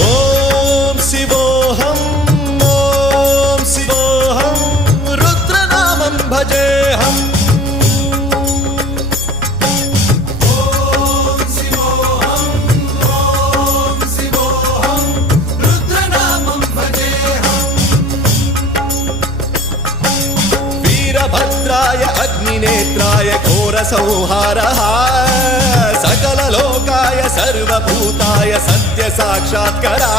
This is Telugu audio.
ఓం శివోహం ఓం శివోహం రుద్రనామం భజేహం ఓం శివోహం ఓం శివోహం రుద్రనామం భజేహం వీరభద్రాయ అగ్నినేత్రాయ ఘోర సంహారః सकल लोकाय सर्वभूताय सत्य साक्षात्कारा